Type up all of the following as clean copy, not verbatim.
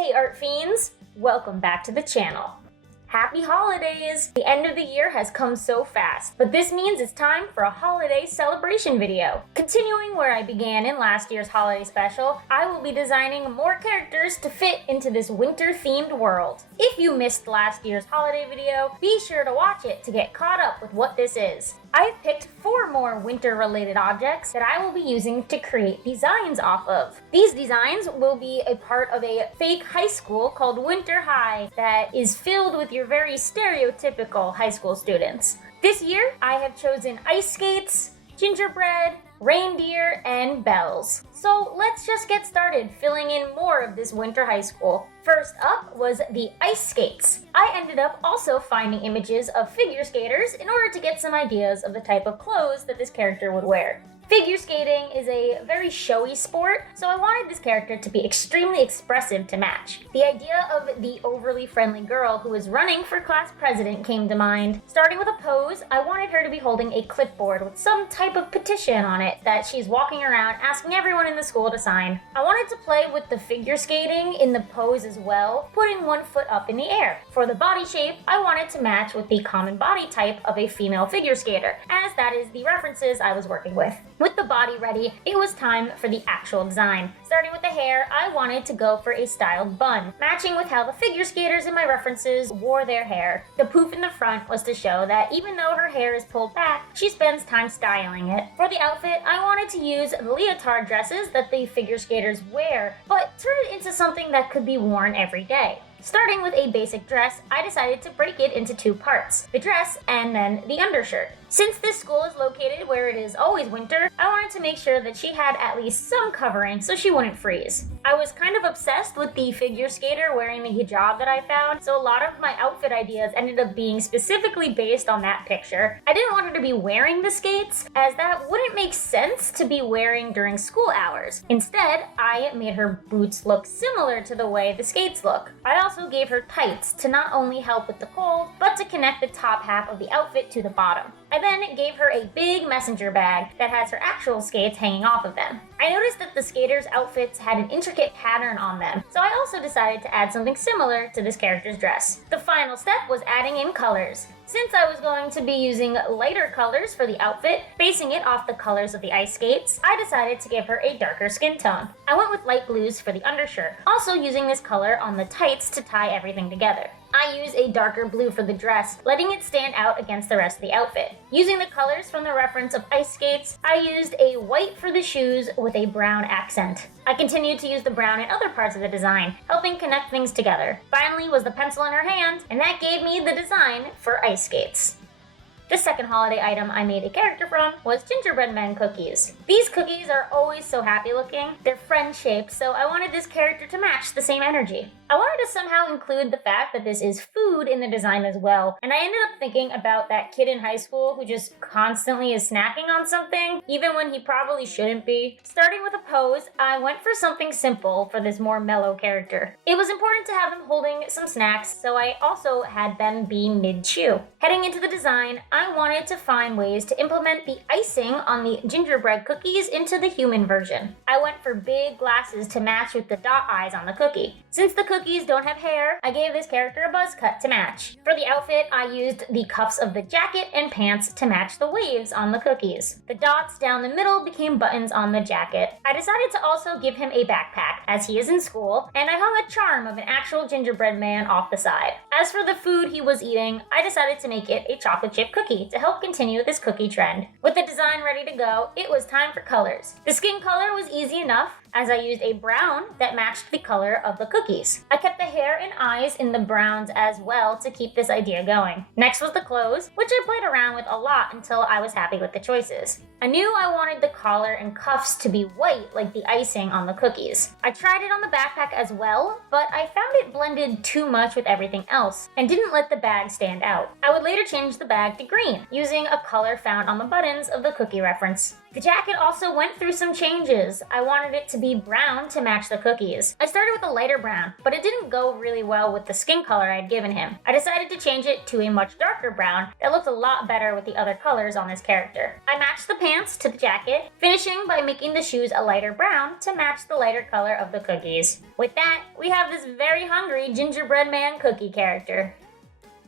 Hey art fiends, welcome back to the channel. Happy holidays! The end of the year has come so fast, but this means it's time for a holiday celebration video. Continuing where I began in last year's holiday special, I will be designing more characters to fit into this winter-themed world. If you missed last year's holiday video, be sure to watch it to get caught up with what this is. I've picked 4 more winter-related objects that I will be using to create designs off of. These designs will be a part of a fake high school called Winter High that is filled with your very stereotypical high school students. This year, I have chosen ice skates, gingerbread, reindeer, and bells. So let's just get started filling in more of this winter high school. First up was the ice skates. I ended up also finding images of figure skaters in order to get some ideas of the type of clothes that this character would wear. Figure skating is a very showy sport, so I wanted this character to be extremely expressive to match. The idea of the overly friendly girl who is running for class president came to mind. Starting with a pose, I wanted her to be holding a clipboard with some type of petition on it that she's walking around asking everyone in the school to sign. I wanted to play with the figure skating in the pose as well, putting one foot up in the air. For the body shape, I wanted to match with the common body type of a female figure skater, as that is the references I was working with. With the body ready, it was time for the actual design. Starting with the hair, I wanted to go for a styled bun, matching with how the figure skaters in my references wore their hair. The poof in the front was to show that even though her hair is pulled back, she spends time styling it. For the outfit, I wanted to use the leotard dresses that the figure skaters wear, but turn it into something that could be worn every day. Starting with a basic dress, I decided to break it into 2 parts, the dress and then the undershirt. Since this school is located where it is always winter, I wanted to make sure that she had at least some covering so she wouldn't freeze. I was kind of obsessed with the figure skater wearing the hijab that I found, so a lot of my outfit ideas ended up being specifically based on that picture. I didn't want her to be wearing the skates, as that wouldn't make sense to be wearing during school hours. Instead, I made her boots look similar to the way the skates look. I also gave her tights to not only help with the cold, but to connect the top half of the outfit to the bottom. I then gave her a big messenger bag that has her actual skates hanging off of them. I noticed that the skaters' outfits had an intricate pattern on them, so I also decided to add something similar to this character's dress. The final step was adding in colors. Since I was going to be using lighter colors for the outfit, basing it off the colors of the ice skates, I decided to give her a darker skin tone. I went with light blues for the undershirt, also using this color on the tights to tie everything together. I used a darker blue for the dress, letting it stand out against the rest of the outfit. Using the colors from the reference of ice skates, I used a white for the shoes with a brown accent. I continued to use the brown in other parts of the design, helping connect things together. Finally was the pencil in her hand, and that gave me the design for ice skates. The second holiday item I made a character from was Gingerbread Men cookies. These cookies are always so happy looking. They're friend-shaped, so I wanted this character to match the same energy. I wanted to somehow include the fact that this is food in the design as well, and I ended up thinking about that kid in high school who just constantly is snacking on something, even when he probably shouldn't be. Starting with a pose, I went for something simple for this more mellow character. It was important to have them holding some snacks, so I also had them be mid-chew. Heading into the design, I wanted to find ways to implement the icing on the gingerbread cookies into the human version. I went for big glasses to match with the dot eyes on the cookie. Since the cookies don't have hair, I gave this character a buzz cut to match. For the outfit, I used the cuffs of the jacket and pants to match the waves on the cookies. The dots down the middle became buttons on the jacket. I decided to also give him a backpack, as he is in school, and I hung a charm of an actual gingerbread man off the side. As for the food he was eating, I decided to make it a chocolate chip cookie to help continue this cookie trend. With the design ready to go, it was time for colors. The skin color was easy enough, as I used a brown that matched the color of the cookies. I kept the hair and eyes in the browns as well to keep this idea going. Next was the clothes, which I played around with a lot until I was happy with the choices. I knew I wanted the collar and cuffs to be white like the icing on the cookies. I tried it on the backpack as well, but I found it blended too much with everything else and didn't let the bag stand out. I would later change the bag to green green, using a color found on the buttons of the cookie reference. The jacket also went through some changes. I wanted it to be brown to match the cookies. I started with a lighter brown, but it didn't go really well with the skin color I'd given him. I decided to change it to a much darker brown that looked a lot better with the other colors on this character. I matched the pants to the jacket, finishing by making the shoes a lighter brown to match the lighter color of the cookies. With that, we have this very hungry gingerbread man cookie character.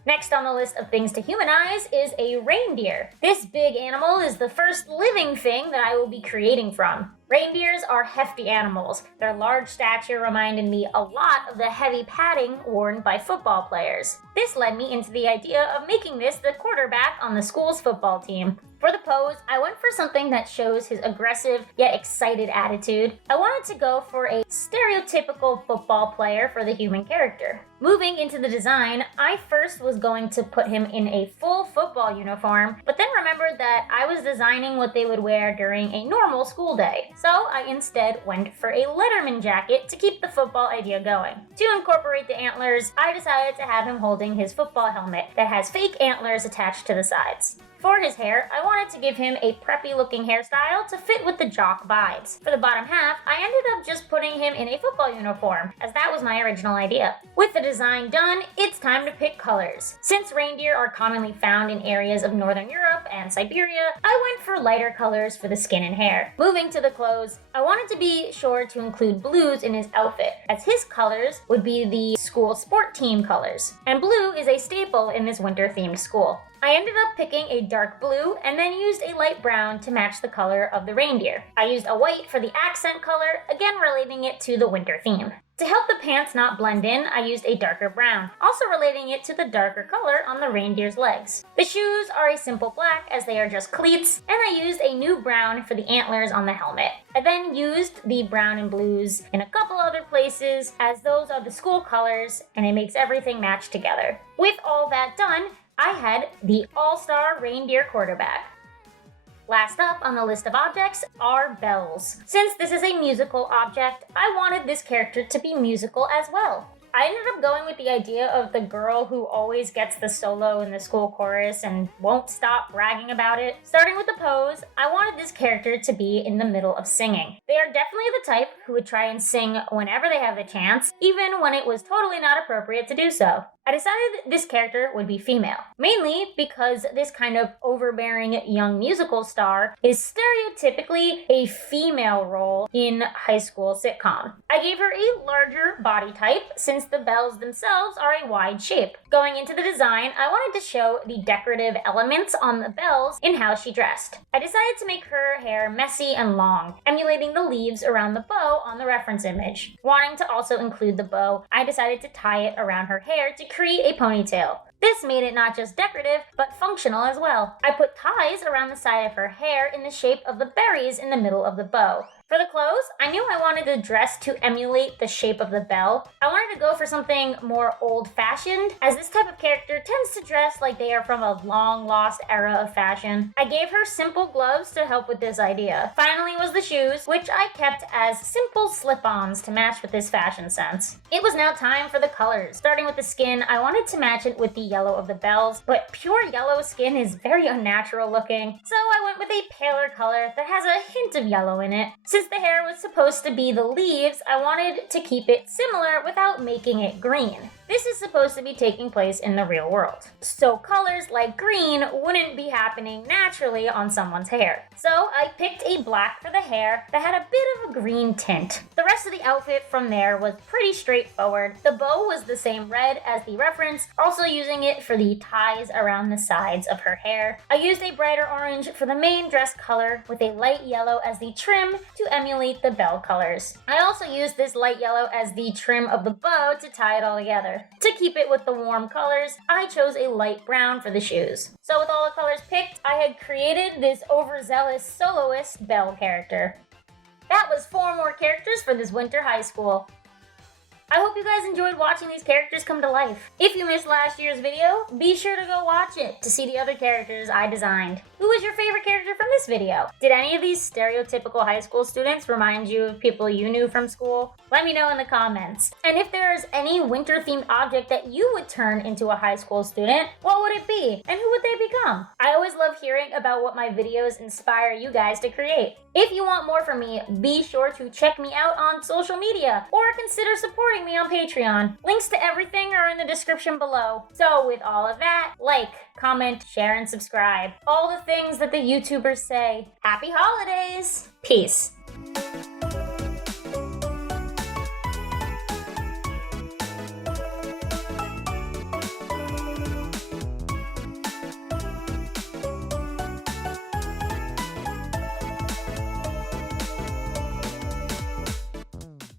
Next on the list of things to humanize is a reindeer. This big animal is the first living thing that I will be creating from. Reindeers are hefty animals. Their large stature reminded me a lot of the heavy padding worn by football players. This led me into the idea of making this the quarterback on the school's football team. For the pose, I went for something that shows his aggressive yet excited attitude. I wanted to go for a stereotypical football player for the human character. Moving into the design, I first was going to put him in a full football uniform, but then remembered that I was designing what they would wear during a normal school day. So I instead went for a Letterman jacket to keep the football idea going. To incorporate the antlers, I decided to have him holding his football helmet that has fake antlers attached to the sides. For his hair, I wanted to give him a preppy looking hairstyle to fit with the jock vibes. For the bottom half, I ended up just putting him in a football uniform, as that was my original idea. With the design done, it's time to pick colors. Since reindeer are commonly found in areas of Northern Europe and Siberia, I went for lighter colors for the skin and hair. Moving to the clothes, I wanted to be sure to include blues in his outfit, as his colors would be the school sport team colors, and blue is a staple in this winter-themed school. I ended up picking a dark blue and then used a light brown to match the color of the reindeer. I used a white for the accent color, again relating it to the winter theme. To help the pants not blend in, I used a darker brown, also relating it to the darker color on the reindeer's legs. The shoes are a simple black as they are just cleats, and I used a new brown for the antlers on the helmet. I then used the brown and blues in a couple other places as those are the school colors and it makes everything match together. With all that done, I had the all-star reindeer quarterback. Last up on the list of objects are bells. Since this is a musical object, I wanted this character to be musical as well. I ended up going with the idea of the girl who always gets the solo in the school chorus and won't stop bragging about it. Starting with the pose, I wanted this character to be in the middle of singing. They are definitely the type who would try and sing whenever they have the chance, even when it was totally not appropriate to do so. I decided this character would be female, mainly because this kind of overbearing young musical star is stereotypically a female role in high school sitcom. I gave her a larger body type since the bells themselves are a wide shape. Going into the design, I wanted to show the decorative elements on the bells in how she dressed. I decided to make her hair messy and long, emulating the leaves around the bow on the reference image. Wanting to also include the bow, I decided to tie it around her hair to create a ponytail. This made it not just decorative, but functional as well. I put ties around the side of her hair in the shape of the berries in the middle of the bow. For the clothes, I knew I wanted the dress to emulate the shape of the bell. I wanted to go for something more old-fashioned, as this type of character tends to dress like they are from a long-lost era of fashion. I gave her simple gloves to help with this idea. Finally was the shoes, which I kept as simple slip-ons to match with this fashion sense. It was now time for the colors. Starting with the skin, I wanted to match it with the yellow of the bells, but pure yellow skin is very unnatural looking, so I went with a paler color that has a hint of yellow in it. Since the hair was supposed to be the leaves, I wanted to keep it similar without making it green. This is supposed to be taking place in the real world, so colors like green wouldn't be happening naturally on someone's hair. So I picked a black for the hair that had a bit of a green tint. The rest of the outfit from there was pretty straightforward. The bow was the same red as the reference, also using it for the ties around the sides of her hair. I used a brighter orange for the main dress color with a light yellow as the trim to emulate the bell colors. I also used this light yellow as the trim of the bow to tie it all together. To keep it with the warm colors, I chose a light brown for the shoes. So with all the colors picked, I had created this overzealous soloist bell character. That was 4 more characters for this winter high school. I hope hope you guys enjoyed watching these characters come to life. If you missed last year's video, be sure to go watch it to see the other characters I designed. Who was your favorite character from this video? Did any of these stereotypical high school students remind you of people you knew from school? Let me know in the comments. And if there is any winter-themed object that you would turn into a high school student, what would it be? And who would they become? I always love hearing about what my videos inspire you guys to create. If you want more from me, be sure to check me out on social media or consider supporting me on Patreon. Links to everything are in the description below. So with all of that, like, comment, share, and subscribe. All the things that the YouTubers say. Happy holidays! Peace.